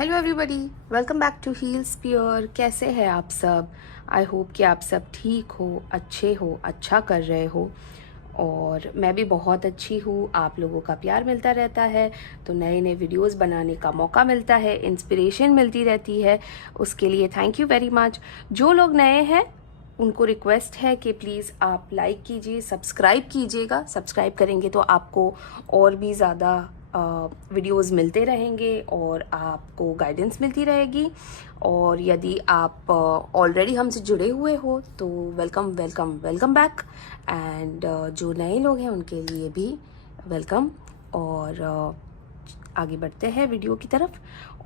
Hello everybody, welcome back to Heals Pure. कैसे हैं आप सब? आई होप कि आप सब ठीक हो, अच्छे हो, अच्छा कर रहे हो। और मैं भी बहुत अच्छी हूँ। आप लोगों का प्यार मिलता रहता है तो नए नए वीडियोस बनाने का मौका मिलता है, इंस्पिरेशन मिलती रहती है। उसके लिए थैंक यू वेरी मच। जो लोग नए हैं उनको रिक्वेस्ट है कि प्लीज़ आप लाइक कीजिए, सब्सक्राइब कीजिएगा। सब्सक्राइब करेंगे तो आपको और भी ज़्यादा वीडियोस मिलते रहेंगे और आपको गाइडेंस मिलती रहेगी। और यदि आप ऑलरेडी हमसे जुड़े हुए हो तो welcome welcome welcome back. And जो नए लोग हैं उनके लिए भी वेलकम। और आगे बढ़ते हैं वीडियो की तरफ।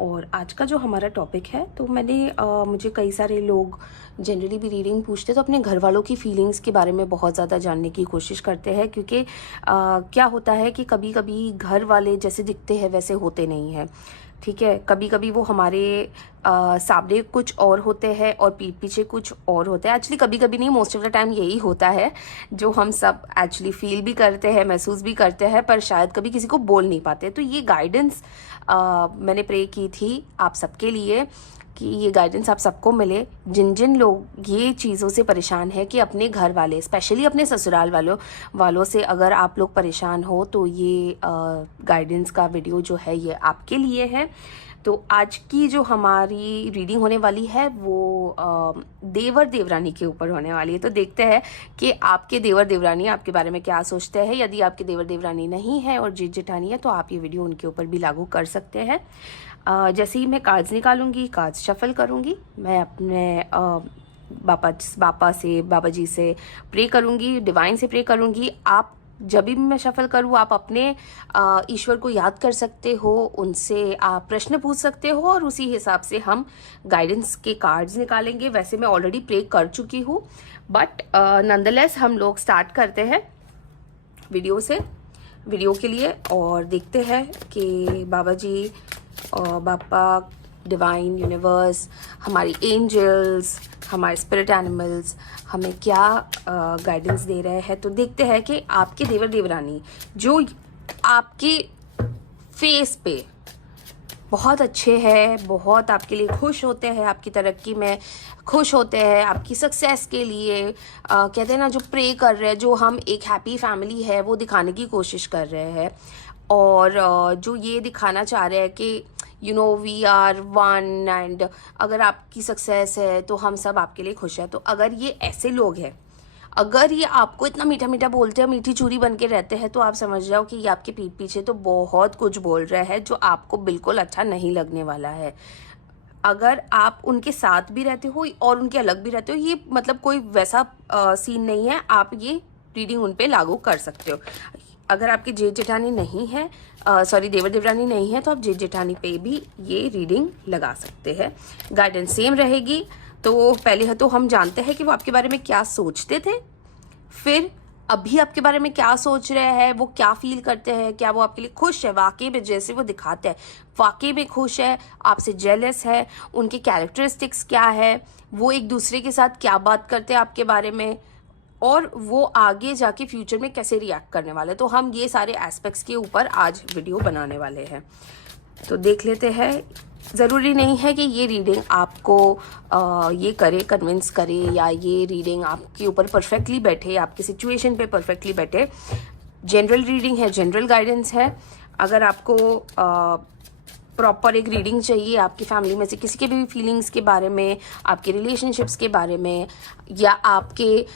और आज का जो हमारा टॉपिक है, तो मुझे कई सारे लोग जनरली भी रीडिंग पूछते तो अपने घर वालों की फीलिंग्स के बारे में बहुत ज़्यादा जानने की कोशिश करते हैं, क्योंकि क्या होता है कि कभी कभी घर वाले जैसे दिखते हैं वैसे होते नहीं हैं। ठीक है, कभी कभी वो हमारे सामने कुछ और होते हैं और पीठ पीछे कुछ और होते हैं। एक्चुअली कभी कभी नहीं, मोस्ट ऑफ द टाइम यही होता है जो हम सब एक्चुअली फील भी करते हैं, महसूस भी करते हैं, पर शायद कभी किसी को बोल नहीं पाते। तो ये गाइडेंस मैंने प्रे की थी आप सबके लिए कि ये गाइडेंस आप सबको मिले, जिन जिन लोग ये चीज़ों से परेशान है कि अपने घर वाले, स्पेशली अपने ससुराल वालों से अगर आप लोग परेशान हो तो ये गाइडेंस का वीडियो जो है ये आपके लिए है। तो आज की जो हमारी रीडिंग होने वाली है वो देवर देवरानी के ऊपर होने वाली है। तो देखते हैं कि आपके देवर देवरानी आपके बारे में क्या सोचते हैं। यदि आपके देवर देवरानी नहीं है और जेठ जेठानी है तो आप ये वीडियो उनके ऊपर भी लागू कर सकते हैं। जैसे ही मैं कार्ड्स निकालूंगी, कार्ड्स शफल करूंगी, मैं अपने बाबा जी से प्रे करूंगी, डिवाइन से प्रे करूंगी। आप जब भी मैं शफल करूँ आप अपने ईश्वर को याद कर सकते हो, उनसे आप प्रश्न पूछ सकते हो और उसी हिसाब से हम गाइडेंस के कार्ड्स निकालेंगे। वैसे मैं ऑलरेडी प्रे कर चुकी हूँ, बट नंदलेस हम लोग स्टार्ट करते हैं वीडियो के लिए और देखते हैं कि बाबा जी और बापा, डिवाइन, यूनिवर्स, हमारी एंजल्स, हमारे स्पिरिट एनिमल्स हमें क्या गाइडेंस दे रहे हैं। तो देखते हैं कि आपके देवर देवरानी जो आपके फेस पे बहुत अच्छे हैं, बहुत आपके लिए खुश होते हैं, आपकी तरक्की में खुश होते हैं, आपकी सक्सेस के लिए कहते हैं ना, जो प्रे कर रहे हैं, जो हम एक हैप्पी फैमिली है वो दिखाने की कोशिश कर रहे हैं। और जो ये दिखाना चाह रहे हैं कि वी आर वन, एंड अगर आपकी सक्सेस है तो हम सब आपके लिए खुश हैं। तो अगर ये ऐसे लोग हैं, अगर ये आपको इतना मीठा मीठा बोलते हैं, मीठी चूरी बन के रहते हैं, तो आप समझ जाओ कि ये आपके पीठ पीछे तो बहुत कुछ बोल रहा है जो आपको बिल्कुल अच्छा नहीं लगने वाला है। अगर आप उनके साथ भी रहते हो और उनके अलग भी रहते हो, ये मतलब कोई वैसा सीन नहीं है, आप ये रीडिंग उन पे लागू कर सकते हो। अगर आपकी जेठ जेठानी नहीं है, देवर देवरानी नहीं है, तो आप जेठ जेठानी पे भी ये रीडिंग लगा सकते हैं। गाइडेंस सेम रहेगी। तो पहले तो हम जानते हैं कि वो आपके बारे में क्या सोचते थे, फिर अभी आपके बारे में क्या सोच रहे हैं, वो क्या फील करते हैं, क्या वो आपके लिए खुश है वाकई में, जैसे वो दिखाते हैं वाकई में खुश है, आपसे जेलस है, उनके कैरेक्टरिस्टिक्स क्या है, वो एक दूसरे के साथ क्या बात करते हैं आपके बारे में, और वो आगे जाके फ्यूचर में कैसे रिएक्ट करने वाले। तो हम ये सारे एस्पेक्ट्स के ऊपर आज वीडियो बनाने वाले हैं। तो देख लेते हैं। ज़रूरी नहीं है कि ये रीडिंग आपको ये करे, कन्विंस करे, या ये रीडिंग आपके ऊपर परफेक्टली बैठे, आपकी सिचुएशन पे परफेक्टली बैठे। जनरल रीडिंग है, जनरल गाइडेंस है। अगर आपको प्रॉपर एक रीडिंग चाहिए आपकी फैमिली में से किसी के भी फीलिंग्स के बारे में, आपके रिलेशनशिप्स के बारे में, या आपके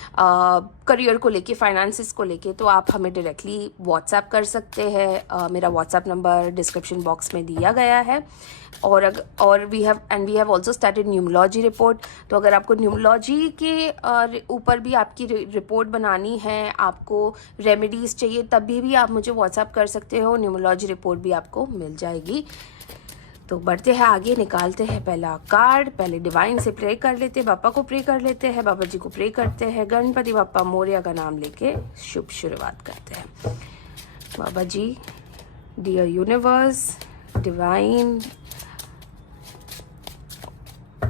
करियर को लेके, फाइनेंसिस को लेके, तो आप हमें डायरेक्टली व्हाट्सएप कर सकते हैं। मेरा व्हाट्सएप नंबर डिस्क्रिप्शन बॉक्स में दिया गया है। और we have also started numerology report. तो अगर आपको न्यूमरोलॉजी के ऊपर भी आपकी रिपोर्ट बनानी है, आपको रेमेडीज़ चाहिए, तभी भी आप मुझे व्हाट्सएप कर सकते हो। न्यूमरोलॉजी रिपोर्ट भी आपको मिल जाएगी। तो बढ़ते हैं आगे, निकालते हैं पहला कार्ड। पहले डिवाइन से प्रे कर लेते हैं, बापा को प्रे कर लेते हैं, बाबा जी को प्रे करते हैं, गणपति बापा मोरिया का नाम लेके शुभ शुरुआत करते हैं। Baba ji, dear universe, divine,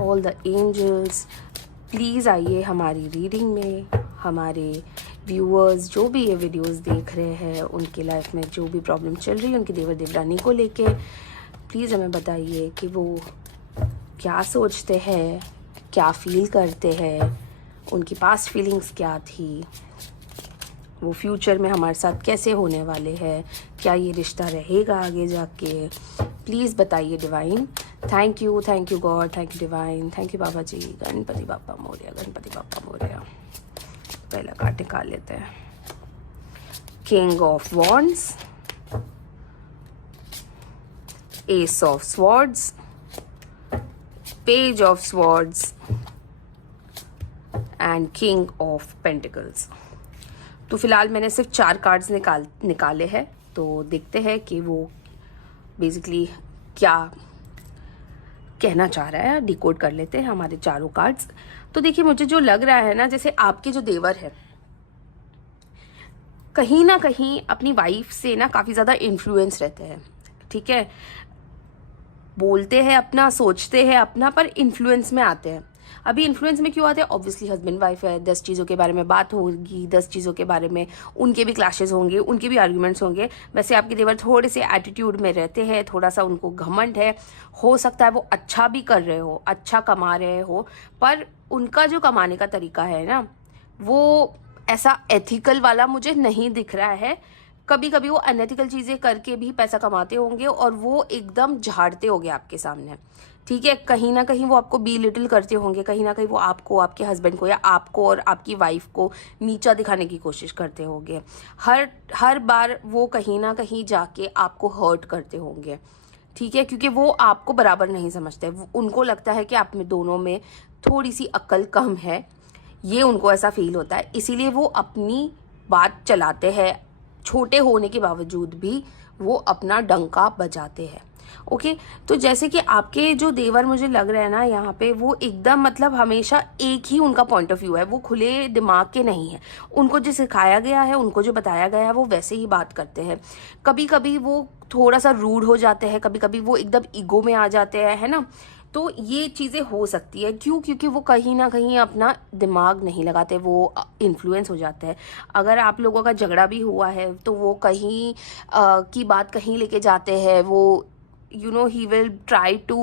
all the angels, please आइए हमारी रीडिंग में। हमारे व्यूअर्स जो भी ये वीडियोस देख रहे हैं, उनके लाइफ में जो भी प्रॉब्लम चल रही है, उनकी देवर देवरानी को लेके, प्लीज़ हमें बताइए कि वो क्या सोचते हैं, क्या फील करते हैं, उनकी पास्ट फीलिंग्स क्या थी, वो फ्यूचर में हमारे साथ कैसे होने वाले हैं, क्या ये रिश्ता रहेगा आगे जाके। प्लीज़ बताइए divine. Thank you God, thank you divine, thank you Baba ji. Ganpati Bappa Morya, Ganpati Bappa Morya. पहला कार्ड निकाल लेते हैं। King of wands, ace of swords, page of swords and king of pentacles. तो फिलहाल मैंने सिर्फ 4 कार्ड्स निकाले हैं, तो देखते हैं कि वो बेसिकली क्या कहना चाह रहा है। डिकोड कर लेते हैं हमारे चारों कार्ड्स। तो देखिए, मुझे जो लग रहा है ना, जैसे आपके जो देवर है कहीं ना कहीं अपनी वाइफ से ना काफ़ी ज़्यादा इन्फ्लुएंस रहते हैं, ठीक है। बोलते हैं अपना, सोचते हैं अपना, पर इन्फ्लुएंस में आते हैं। अभी इन्फ्लुएंस में क्यों आते हैं? ऑब्वियसली हस्बैंड वाइफ है, 10 चीज़ों के बारे में बात होगी, 10 चीज़ों के बारे में उनके भी क्लैशेस होंगे, उनके भी आर्ग्यूमेंट्स होंगे। वैसे आपके देवर थोड़े से एटीट्यूड में रहते हैं, थोड़ा सा उनको घमंड है। हो सकता है वो अच्छा भी कर रहे हो, अच्छा कमा रहे हो, पर उनका जो कमाने का तरीका है ना, वो ऐसा एथिकल वाला मुझे नहीं दिख रहा है। कभी कभी वो अनएथिकल चीज़ें करके भी पैसा कमाते होंगे और वो एकदम झाड़ते होंगे आपके सामने, ठीक है। कहीं ना कहीं वो आपको बी लिटिल करते होंगे, कहीं ना कहीं वो आपको, आपके हस्बैंड को या आपको और आपकी वाइफ को नीचा दिखाने की कोशिश करते होंगे। हर बार वो कहीं ना कहीं जाके आपको हर्ट करते होंगे, ठीक है, क्योंकि वो आपको बराबर नहीं समझते। उनको लगता है कि आप में दोनों में थोड़ी सी अक्ल कम है, ये उनको ऐसा फील होता है, इसीलिए वो अपनी बात चलाते हैं। छोटे होने के बावजूद भी वो अपना डंका बजाते हैं। ओके, तो जैसे कि आपके जो देवर मुझे लग रहा है ना यहाँ पे, वो एकदम मतलब हमेशा एक ही उनका पॉइंट ऑफ व्यू है, वो खुले दिमाग के नहीं है। उनको जो सिखाया गया है, उनको जो बताया गया है, वो वैसे ही बात करते हैं। कभी कभी वो थोड़ा सा रूड हो जाते हैं, कभी कभी वो एकदम ईगो में आ जाते हैं, है ना। तो ये चीज़ें हो सकती है, क्यों? क्योंकि वो कहीं ना कहीं अपना दिमाग नहीं लगाते, वो इन्फ्लुएंस हो जाते हैं। अगर आप लोगों का झगड़ा भी हुआ है तो वो कहीं की बात कहीं लेके जाते हैं। वो he will try to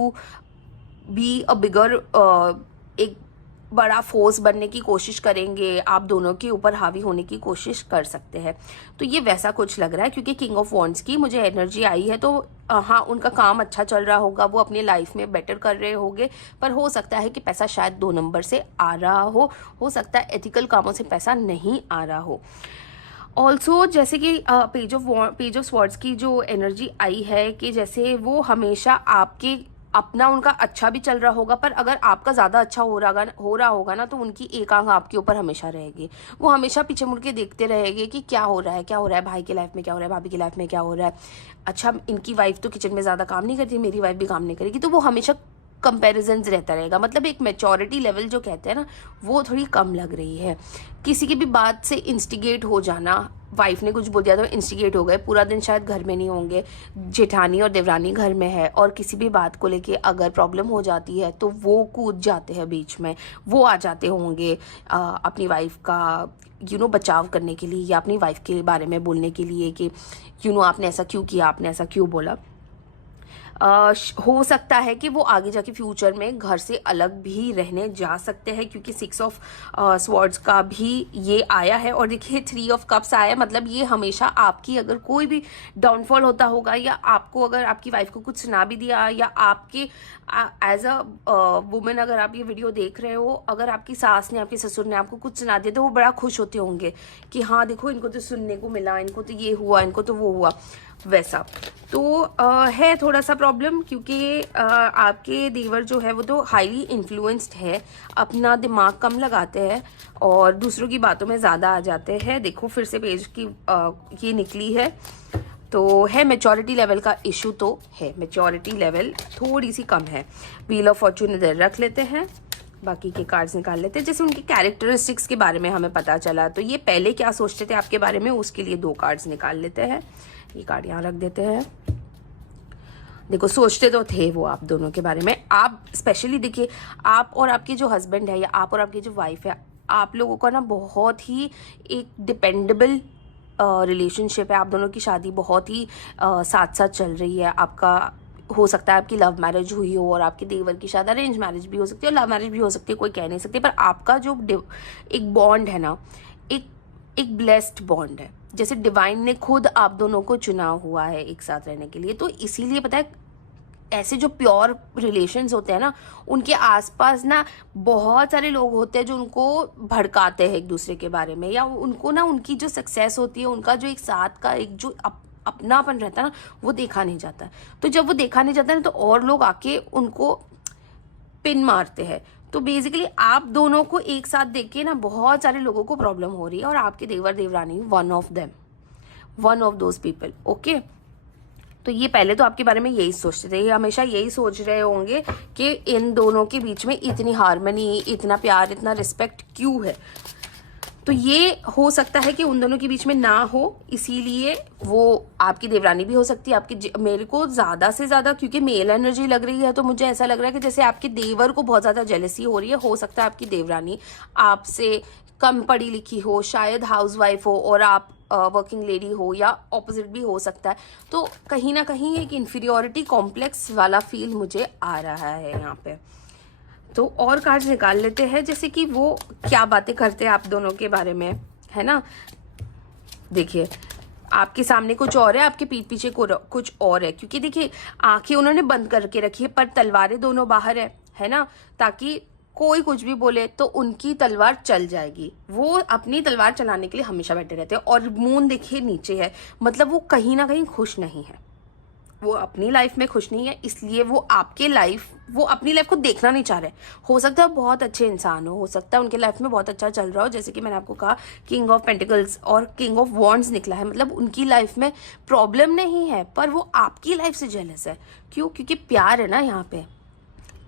be a bigger एक बड़ा फोर्स बनने की कोशिश करेंगे, आप दोनों के ऊपर हावी होने की कोशिश कर सकते हैं। तो ये वैसा कुछ लग रहा है, क्योंकि किंग ऑफ वॉन्ड्स की मुझे एनर्जी आई है। तो हाँ, उनका काम अच्छा चल रहा होगा, वो अपनी लाइफ में बेटर कर रहे होंगे, पर हो सकता है कि पैसा शायद 2 नंबर से आ रहा हो सकता है एथिकल कामों से पैसा नहीं आ रहा हो। ऑल्सो जैसे कि पेज ऑफ स्वॉर्ड्स की जो एनर्जी आई है कि जैसे वो हमेशा आपके अपना उनका अच्छा भी चल रहा होगा, पर अगर आपका ज़्यादा अच्छा हो रहा होगा ना, तो उनकी एक आंख आपके ऊपर हमेशा रहेगी। वो हमेशा पीछे मुड़ के देखते रहेंगे कि क्या हो रहा है, भाई की लाइफ में क्या हो रहा है, भाभी की लाइफ में क्या हो रहा है। अच्छा, इनकी वाइफ तो किचन में ज़्यादा काम नहीं करती, मेरी वाइफ भी काम नहीं करेगी। तो वो हमेशा कंपैरिजन्स रहता रहेगा। मतलब एक मैच्योरिटी लेवल जो कहते हैं ना, वो थोड़ी कम लग रही है। किसी की भी बात से इंस्टिगेट हो जाना, वाइफ ने कुछ बोल दिया तो इंस्टिगेट हो गए, पूरा दिन शायद घर में नहीं होंगे, जेठानी और देवरानी घर में है, और किसी भी बात को लेके अगर प्रॉब्लम हो जाती है तो वो कूद जाते हैं बीच में, वो आ जाते होंगे अपनी वाइफ का बचाव करने के लिए, या अपनी वाइफ के बारे में बोलने के लिए कि आपने ऐसा क्यों किया, आपने ऐसा क्यों बोला। हो सकता है कि वो आगे जाके फ्यूचर में घर से अलग भी रहने जा सकते हैं, क्योंकि 6 ऑफ स्वॉर्ड्स का भी ये आया है, और देखिए 3 ऑफ कप्स आया है। मतलब ये हमेशा आपकी अगर कोई भी डाउनफॉल होता होगा, या आपको अगर आपकी वाइफ को कुछ सुना भी दिया, या आपके एज अ वुमेन अगर आप ये वीडियो देख रहे हो, अगर आपकी सास ने, आपके ससुर ने आपको कुछ सुना दिया, तो वो बड़ा खुश होते होंगे कि हाँ देखो, इनको तो सुनने को मिला, इनको तो ये हुआ, इनको तो वो हुआ, वैसा। तो है थोड़ा सा प्रॉब्लम, क्योंकि आपके देवर जो है वो तो हाईली इन्फ्लुएंस्ड है, अपना दिमाग कम लगाते हैं और दूसरों की बातों में ज़्यादा आ जाते हैं। देखो फिर से पेज की ये निकली है, तो है मैच्योरिटी लेवल का इशू, तो है मैच्योरिटी लेवल थोड़ी सी कम है। व्हील ऑफ फॉर्चून इधर रख लेते हैं, बाकी के कार्ड्स निकाल लेते हैं। जैसे उनकी कैरेक्टरिस्टिक्स के बारे में हमें पता चला, तो ये पहले क्या सोचते थे आपके बारे में, उसके लिए 2 कार्ड्स निकाल लेते हैं। ये कार्ड यहाँ रख देते हैं। देखो, सोचते तो थे वो आप दोनों के बारे में। आप स्पेशली देखिए, आप और आपके जो हस्बैंड है, या आप और आपकी जो वाइफ है, आप लोगों का ना बहुत ही एक डिपेंडेबल रिलेशनशिप है। आप दोनों की शादी बहुत ही साथ साथ चल रही है। आपका हो सकता है आपकी लव मैरिज हुई हो और आपके देवर की शायद अरेंज मैरिज भी हो सकती है और लव मैरिज भी हो सकती है, कोई कह नहीं सकती, पर आपका जो एक बॉन्ड है ना, एक ब्लेस्ड बॉन्ड है, जैसे डिवाइन ने खुद आप दोनों को चुना हुआ है एक साथ रहने के लिए। तो इसीलिए पता है, ऐसे जो प्योर रिलेशंस होते हैं ना, उनके आसपास ना बहुत सारे लोग होते हैं जो उनको भड़काते हैं एक दूसरे के बारे में, या उनको ना उनकी जो सक्सेस होती है, उनका जो एक साथ का एक जो अपनापन रहता है ना, वो देखा नहीं जाता। तो जब वो देखा नहीं जाता है ना, तो और लोग आके उनको पिन मारते हैं। तो बेसिकली आप दोनों को एक साथ देख के ना बहुत सारे लोगों को प्रॉब्लम हो रही है, और आपके देवर देवरानी one of them, one of those people. Okay, तो ये पहले तो आपके बारे में यही सोचते थे, ये हमेशा यही सोच रहे होंगे कि इन दोनों के बीच में इतनी हार्मनी, इतना प्यार, इतना रिस्पेक्ट क्यों है। तो ये हो सकता है कि उन दोनों के बीच में ना हो, इसीलिए वो आपकी देवरानी भी हो सकती है आपकी। मेरे को ज़्यादा से ज़्यादा क्योंकि मेल एनर्जी लग रही है, तो मुझे ऐसा लग रहा है कि जैसे आपके देवर को बहुत ज़्यादा जेलसी हो रही है। हो सकता है आपकी देवरानी आपसे कम पढ़ी लिखी हो, शायद हाउसवाइफ हो और आप वर्किंग लेडी हो, या ऑपोजिट भी हो सकता है। तो कहीं ना कहीं एक इन्फीरियोरिटी कॉम्प्लेक्स वाला फील मुझे आ रहा है यहाँ पे। तो और कार्ड्स निकाल लेते हैं, जैसे कि वो क्या बातें करते हैं आप दोनों के बारे में, है ना। देखिए, आपके सामने कुछ और है, आपके पीठ पीछे कुछ और है, क्योंकि देखिए आंखें उन्होंने बंद करके रखी है, पर तलवारें दोनों बाहर है ना, ताकि कोई कुछ भी बोले तो उनकी तलवार चल जाएगी। वो अपनी तलवार चलाने के लिए हमेशा बैठे रहते हैं। और मून देखिए नीचे है, मतलब वो कहीं ना कहीं खुश नहीं है, वो अपनी लाइफ में खुश नहीं है, इसलिए वो अपनी लाइफ को देखना नहीं चाह रहे। हो सकता है बहुत अच्छे इंसान हो सकता है उनके लाइफ में बहुत अच्छा चल रहा हो, जैसे कि मैंने आपको कहा किंग ऑफ पेंटिकल्स और किंग ऑफ वॉन्ड्स निकला है, मतलब उनकी लाइफ में प्रॉब्लम नहीं है, पर वो आपकी लाइफ से जेलस है। क्यों? क्योंकि प्यार है ना, यहाँ पे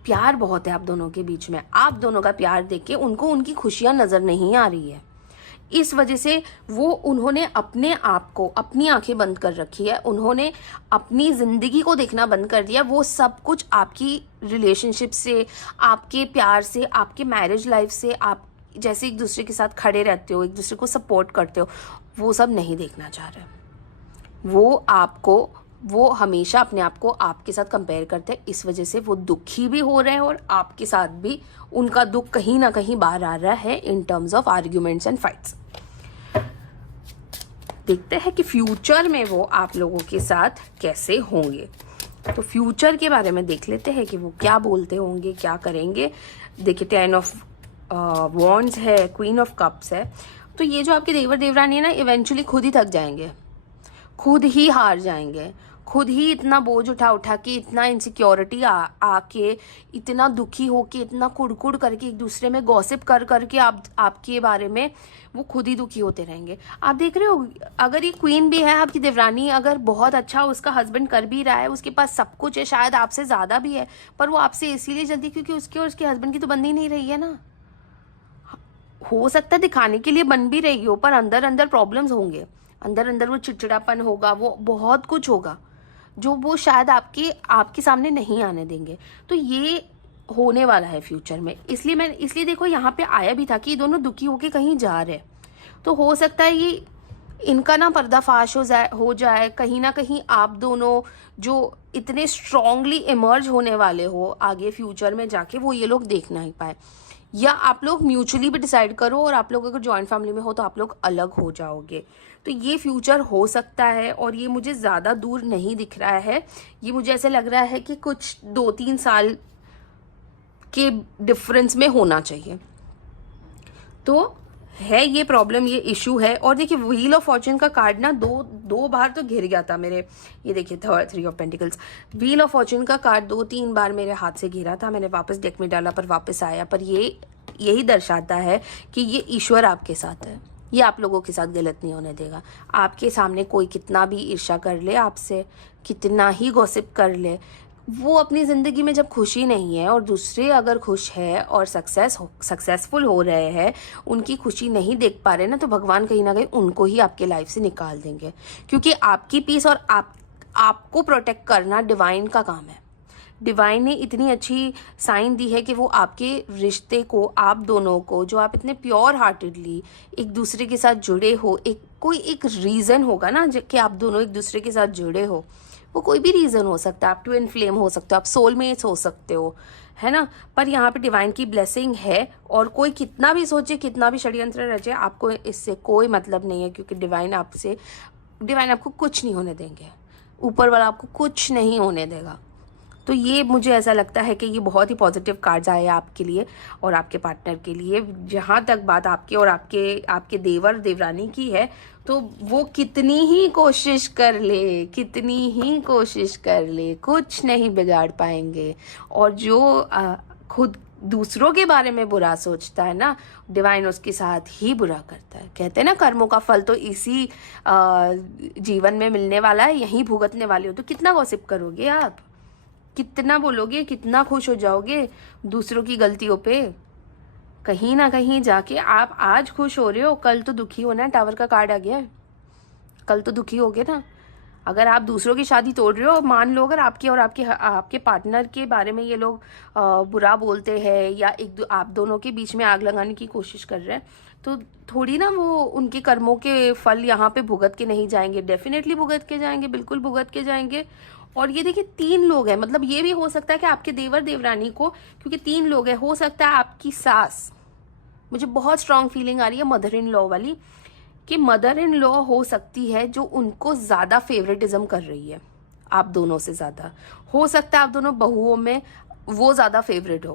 प्यार बहुत है आप दोनों के बीच में। आप दोनों का प्यार देख के उनको उनकी खुशियां नजर नहीं आ रही है, इस वजह से उन्होंने अपने आप को, अपनी आंखें बंद कर रखी है, उन्होंने अपनी जिंदगी को देखना बंद कर दिया। वो सब कुछ आपकी रिलेशनशिप से, आपके प्यार से, आपके मैरिज लाइफ से, आप जैसे एक दूसरे के साथ खड़े रहते हो, एक दूसरे को सपोर्ट करते हो, वो सब नहीं देखना चाह रहे। वो हमेशा अपने आप को आपके साथ कंपेयर करते हैं, इस वजह से वो दुखी भी हो रहे हैं और आपके साथ भी उनका दुख कहीं ना कहीं बाहर आ रहा है in terms of arguments and fights. देखते हैं कि फ्यूचर में वो आप लोगों के साथ कैसे होंगे। तो फ्यूचर के बारे में देख लेते हैं कि वो क्या बोलते होंगे, क्या करेंगे। देखिए, 10 ऑफ वॉन्ड्स है, क्वीन ऑफ कप्स है। तो ये जो आपके देवर देवरानी है ना, इवेंचुअली खुद ही थक जाएंगे, खुद ही हार जाएंगे, खुद ही इतना बोझ उठा उठा के, इतना इनसिक्योरिटी आके, इतना दुखी होके, इतना कुड़कुड़ करके, एक दूसरे में गॉसिप कर करके आपके बारे में वो खुद ही दुखी होते रहेंगे। आप देख रहे हो, अगर ये क्वीन भी है आपकी देवरानी, अगर बहुत अच्छा उसका हस्बैंड कर भी रहा है, उसके पास सब कुछ है, शायद आपसे ज़्यादा भी है, पर वो आपसे इसीलिए जल्दी क्योंकि उसके और उसके हस्बैंड की तो बन ही नहीं रही है ना। हो सकता है दिखाने के लिए बन भी रही हो, पर अंदर अंदर प्रॉब्लम्स होंगे, अंदर अंदर वो चिड़चिड़ापन होगा, वो बहुत कुछ होगा जो वो शायद आपके सामने नहीं आने देंगे। तो ये होने वाला है फ्यूचर में। इसलिए देखो यहाँ पे आया भी था कि ये दोनों दुखी होके कहीं जा रहे, तो हो सकता है ये इनका ना पर्दाफाश हो जाए कहीं ना कहीं। आप दोनों जो इतने स्ट्रांगली इमर्ज होने वाले हो आगे फ्यूचर में जाके, वो ये लोग देख नहीं पाए, या आप लोग म्यूचुअली भी डिसाइड करो, और आप लोग अगर जॉइंट फैमिली में हो तो आप लोग अलग हो जाओगे। तो ये फ्यूचर हो सकता है, और ये मुझे ज़्यादा दूर नहीं दिख रहा है। ये मुझे ऐसे लग रहा है कि कुछ 2-3 साल के डिफरेंस में होना चाहिए। तो है ये प्रॉब्लम, ये इशू है। और देखिए, व्हील ऑफ फॉर्च्यून का कार्ड ना दो बार तो घिर गया था मेरे, ये देखिए 3 of pentacles. Wheel of Fortune का कार्ड 2-3 बार मेरे हाथ से घिरा था, मैंने वापस डेक में डाला, पर वापस आया। पर यही दर्शाता है कि ये ईश्वर आपके साथ है, ये आप लोगों के साथ गलत नहीं होने देगा। आपके सामने कोई कितना भी ईर्ष्या कर ले आपसे, कितना ही गॉसिप कर ले, वो अपनी ज़िंदगी में जब खुशी नहीं है और दूसरे अगर खुश है और सक्सेसफुल हो रहे हैं, उनकी खुशी नहीं देख पा रहे ना, तो भगवान कहीं ना कहीं उनको ही आपके लाइफ से निकाल देंगे। क्योंकि आपकी पीस और आपको प्रोटेक्ट करना डिवाइन का काम है। डिवाइन ने इतनी अच्छी साइन दी है कि वो आपके रिश्ते को, आप दोनों को, जो आप इतने प्योर हार्टेडली एक दूसरे के साथ जुड़े हो, कोई एक रीज़न होगा ना कि आप दोनों एक दूसरे के साथ जुड़े हो, वो कोई भी रीज़न हो सकता है, आप ट्विन फ्लेम हो सकते हो, आप सोलमेट्स हो सकते हो, है ना। पर यहाँ पे डिवाइन की ब्लेसिंग है, और कोई कितना भी सोचे, कितना भी षड्यंत्र रचे, आपको इससे कोई मतलब नहीं है, क्योंकि डिवाइन आपको कुछ नहीं होने देंगे, ऊपर वाला आपको कुछ नहीं होने देगा। तो ये मुझे ऐसा लगता है कि ये बहुत ही पॉजिटिव कार्ड्स आए आपके लिए और आपके पार्टनर के लिए। जहाँ तक बात आपके और आपके देवर देवरानी की है, तो वो कितनी ही कोशिश कर ले, कुछ नहीं बिगाड़ पाएंगे। और जो खुद दूसरों के बारे में बुरा सोचता है ना, डिवाइन उसके साथ ही बुरा करता है। कहते हैं ना, कर्मों का फल तो इसी जीवन में मिलने वाला है, यहीं भुगतने वाले हो। तो कितना गॉसिप करोगे आप, कितना बोलोगे, कितना खुश हो जाओगे दूसरों की गलतियों पे। कहीं ना कहीं जाके आप आज खुश हो रहे हो, कल तो दुखी होना। टावर का कार्ड आ गया है, कल तो दुखी होगे ना। अगर आप दूसरों की शादी तोड़ रहे हो, मान लो अगर आपकी और आपके पार्टनर के बारे में ये लोग बुरा बोलते हैं, या आप दोनों के बीच में आग लगाने की कोशिश कर रहे हैं, तो थोड़ी ना वो उनके कर्मों के फल यहाँ पे भुगत के नहीं जाएंगे। डेफिनेटली भुगत के जाएंगे, बिल्कुल भुगत के जाएंगे। और ये देखिए 3 लोग हैं, मतलब ये भी हो सकता है कि आपके देवर देवरानी को, क्योंकि 3 लोग हैं, हो सकता है आपकी सास, मुझे बहुत स्ट्रांग फीलिंग आ रही है मदर इन लॉ वाली, कि मदर इन लॉ हो सकती है जो उनको ज़्यादा फेवरेटिज्म कर रही है, आप दोनों से ज़्यादा। हो सकता है आप दोनों बहुओं में वो ज़्यादा फेवरेट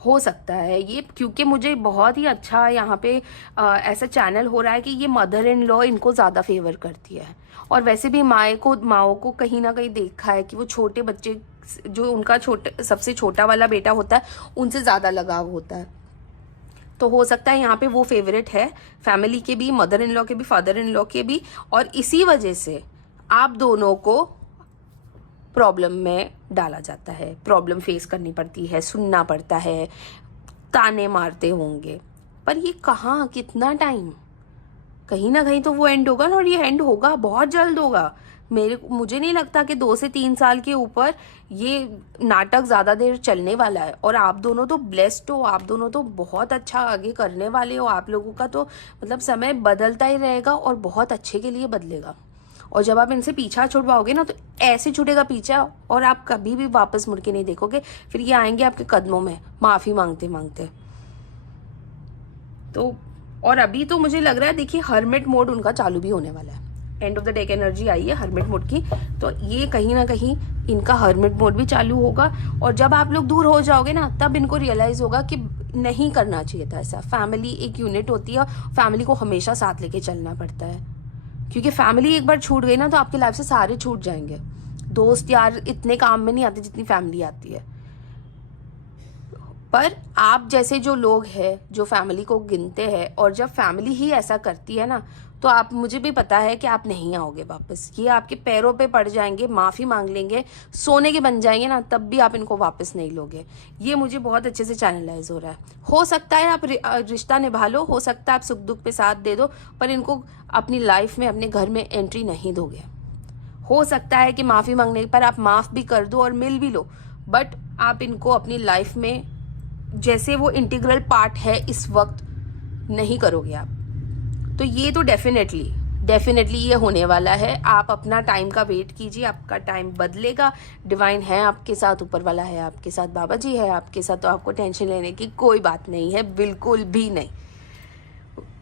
हो सकता है ये, क्योंकि मुझे बहुत ही अच्छा यहाँ पे ऐसा चैनल हो रहा है कि ये मदर इन लॉ इनको ज़्यादा फेवर करती है। और वैसे भी माओ को कहीं ना कहीं देखा है कि वो छोटे बच्चे, जो उनका सबसे छोटा वाला बेटा होता है, उनसे ज़्यादा लगाव होता है। तो हो सकता है यहाँ पे वो फेवरेट है, फैमिली के भी, मदर इन लॉ के भी, फादर इन लॉ के भी। और इसी वजह से आप दोनों को प्रॉब्लम में डाला जाता है, प्रॉब्लम फेस करनी पड़ती है, सुनना पड़ता है, ताने मारते होंगे। पर ये कहाँ, कितना टाइम, कहीं ना कहीं तो वो एंड होगा ना। और ये एंड होगा, बहुत जल्द होगा। मुझे नहीं लगता कि 2 से 3 साल के ऊपर ये नाटक ज़्यादा देर चलने वाला है। और आप दोनों तो ब्लेस्ड हो, आप दोनों तो बहुत अच्छा आगे करने वाले हो। आप लोगों का तो मतलब समय बदलता ही रहेगा और बहुत अच्छे के लिए बदलेगा। और जब आप इनसे पीछा छुड़वाओगे ना, तो ऐसे छूटेगा पीछा, और आप कभी भी वापस मुड़ के नहीं देखोगे। फिर ये आएंगे आपके कदमों में माफ़ी मांगते मांगते। तो और अभी तो मुझे लग रहा है, देखिए हर्मिट मोड उनका चालू भी होने वाला है। End of the deck energy आई है हर्मिट मोड की, तो ये कहीं ना कहीं इनका हर्मिट मोड भी चालू होगा। और जब आप लोग दूर हो जाओगे ना, तब इनको रियलाइज होगा कि नहीं करना चाहिए था ऐसा। फैमिली एक यूनिट होती है, फैमिली को हमेशा साथ लेके चलना पड़ता है, क्योंकि फैमिली एक बार छूट गई ना, तो आपकी लाइफ से सारे छूट जाएंगे। दोस्त यार इतने काम में नहीं आते जितनी फैमिली आती है। पर आप जैसे जो लोग हैं, जो फैमिली को गिनते हैं, और जब फैमिली ही ऐसा करती है ना, तो आप, मुझे भी पता है कि आप नहीं आओगे वापस। ये आपके पैरों पे पड़ जाएंगे, माफ़ी मांग लेंगे, सोने के बन जाएंगे ना, तब भी आप इनको वापस नहीं लोगे। ये मुझे बहुत अच्छे से चैनलाइज हो रहा है। हो सकता है आप रिश्ता निभा लो, हो सकता है आप सुख दुख पे साथ दे दो, पर इनको अपनी लाइफ में, अपने घर में एंट्री नहीं दोगे। हो सकता है कि माफ़ी मांगने पर आप माफ़ भी कर दो और मिल भी लो, बट आप इनको अपनी लाइफ में जैसे वो इंटीग्रल पार्ट है इस वक्त नहीं करोगे आप। तो ये तो डेफिनेटली ये होने वाला है। आप अपना टाइम का वेट कीजिए, आपका टाइम बदलेगा। डिवाइन है आपके साथ, ऊपर वाला है आपके साथ, बाबा जी है आपके साथ, तो आपको टेंशन लेने की कोई बात नहीं है, बिल्कुल भी नहीं।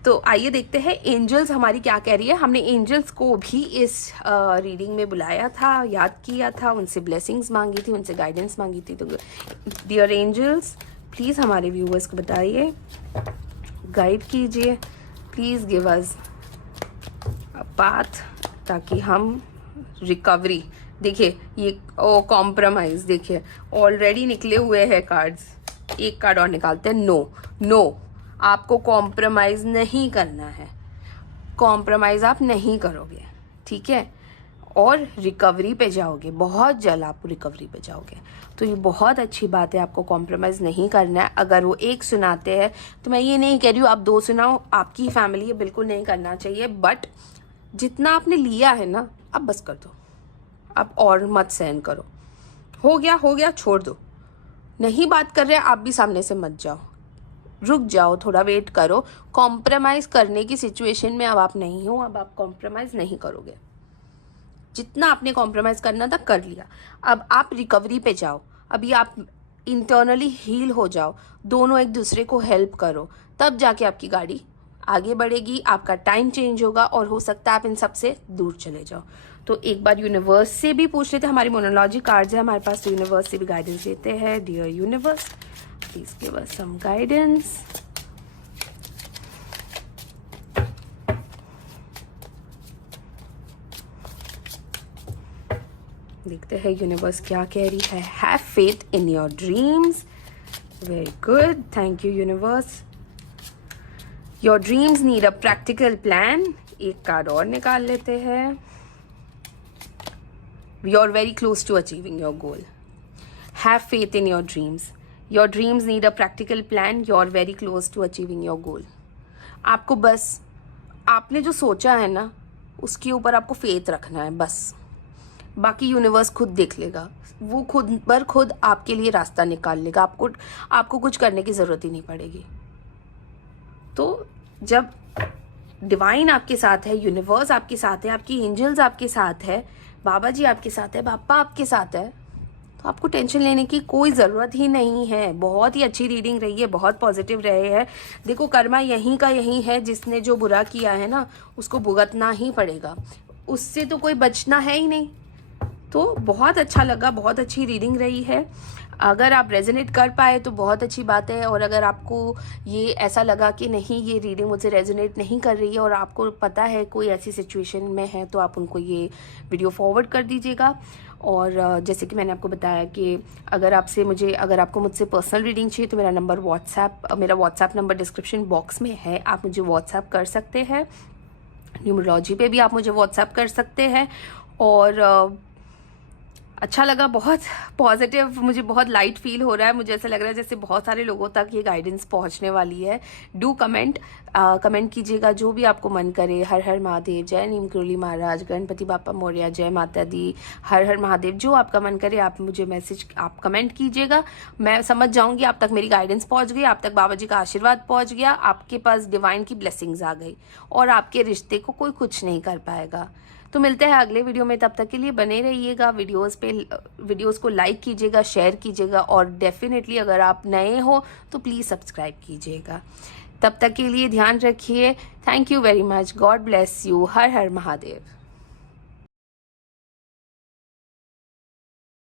तो आइए देखते हैं एंजल्स हमारी क्या कह रही है। हमने एंजल्स को भी इस रीडिंग में बुलाया था, याद किया था, उनसे ब्लेसिंग्स मांगी थी, उनसे गाइडेंस मांगी थी। तो डियर एंजल्स, प्लीज़ हमारे व्यूअर्स को बताइए, गाइड कीजिए, please give us a path, ताकि हम रिकवरी, देखिए ये कॉम्प्रोमाइज़, देखिए ऑलरेडी निकले हुए हैं कार्ड्स। एक कार्ड और निकालते हैं। नो, आपको कॉम्प्रोमाइज़ नहीं करना है, कॉम्प्रोमाइज़ आप नहीं करोगे, ठीक है, और रिकवरी पे जाओगे, बहुत जल्द आप रिकवरी पे जाओगे। तो ये बहुत अच्छी बात है, आपको कॉम्प्रोमाइज़ नहीं करना है। अगर वो एक सुनाते हैं, तो मैं ये नहीं कह रही हूँ आप 2 सुनाओ, आपकी फैमिली है, बिल्कुल नहीं करना चाहिए। बट जितना आपने लिया है ना, अब बस कर दो, अब और मत सहन करो। हो गया, छोड़ दो। नहीं बात कर रहे, आप भी सामने से मत जाओ, रुक जाओ, थोड़ा वेट करो। कॉम्प्रोमाइज़ करने की सिचुएशन में अब आप नहीं हो, अब आप कॉम्प्रोमाइज़ नहीं करोगे। जितना आपने कॉम्प्रोमाइज़ करना था कर लिया, अब आप रिकवरी पे जाओ, अभी आप इंटरनली हील हो जाओ, दोनों एक दूसरे को हेल्प करो, तब जाके आपकी गाड़ी आगे बढ़ेगी, आपका टाइम चेंज होगा और हो सकता है आप इन सब से दूर चले जाओ। तो एक बार यूनिवर्स से भी पूछ लेते हैं, हमारी मोनोलॉजी कार्ड्स है हमारे पास, तो यूनिवर्स से भी गाइडेंस लेते हैं। Dear universe, please give us some guidance. देखते हैं यूनिवर्स क्या कह रही है। Have faith in your dreams, very good, thank you universe. Your dreams need a practical plan, एक कार्ड और निकाल लेते हैं। You are very close to achieving your goal, have faith in your dreams, your dreams need a practical plan, you are very close to achieving your goal. आपको बस आपने जो सोचा है ना उसके ऊपर आपको फेथ रखना है बस, बाकी यूनिवर्स खुद देख लेगा, वो खुद पर खुद आपके लिए रास्ता निकाल लेगा, आपको कुछ करने की ज़रूरत ही नहीं पड़ेगी। तो जब डिवाइन आपके साथ है, यूनिवर्स आपके साथ है, आपकी एंजल्स आपके साथ है, बाबा जी आपके साथ है, पापा आपके साथ है, तो आपको टेंशन लेने की कोई ज़रूरत ही नहीं है। बहुत ही अच्छी रीडिंग रही है, बहुत पॉजिटिव रहे है। देखो कर्मा यहीं का यहीं है, जिसने जो बुरा किया है ना उसको भुगतना ही पड़ेगा, उससे तो कोई बचना है ही नहीं। तो बहुत अच्छा लगा, बहुत अच्छी रीडिंग रही है। अगर आप रेजोनेट कर पाए तो बहुत अच्छी बात है, और अगर आपको ये ऐसा लगा कि नहीं ये रीडिंग मुझसे रेजोनेट नहीं कर रही है और आपको पता है कोई ऐसी सिचुएशन में है, तो आप उनको ये वीडियो फॉरवर्ड कर दीजिएगा। और जैसे कि मैंने आपको बताया कि अगर आपको मुझसे पर्सनल रीडिंग चाहिए तो मेरा व्हाट्सएप नंबर डिस्क्रिप्शन बॉक्स में है, आप मुझे व्हाट्सएप कर सकते हैं। न्यूमरोलॉजी पे भी आप मुझे व्हाट्सएप कर सकते हैं। और अच्छा लगा, बहुत पॉजिटिव, मुझे बहुत लाइट फील हो रहा है। मुझे ऐसा लग रहा है जैसे बहुत सारे लोगों तक ये गाइडेंस पहुंचने वाली है। डू कमेंट कीजिएगा जो भी आपको मन करे। हर हर महादेव, जय नीम कुरली महाराज, गणपति बापा मोरया, जय माता दी, हर हर महादेव, जो आपका मन करे आप मुझे आप कमेंट कीजिएगा। मैं समझ जाऊंगी आप तक मेरी गाइडेंस पहुंच गई, आप तक बाबा जी का आशीर्वाद पहुंच गया, आपके पास डिवाइन की ब्लेसिंग्स आ गई और आपके रिश्ते को कोई कुछ नहीं कर पाएगा। तो मिलते हैं अगले वीडियो में, तब तक के लिए बने रहिएगा। वीडियोस को लाइक कीजिएगा, शेयर कीजिएगा, और डेफिनेटली अगर आप नए हो तो प्लीज़ सब्सक्राइब कीजिएगा। तब तक के लिए ध्यान रखिए। Thank you very much, God bless you, her her Mahadev.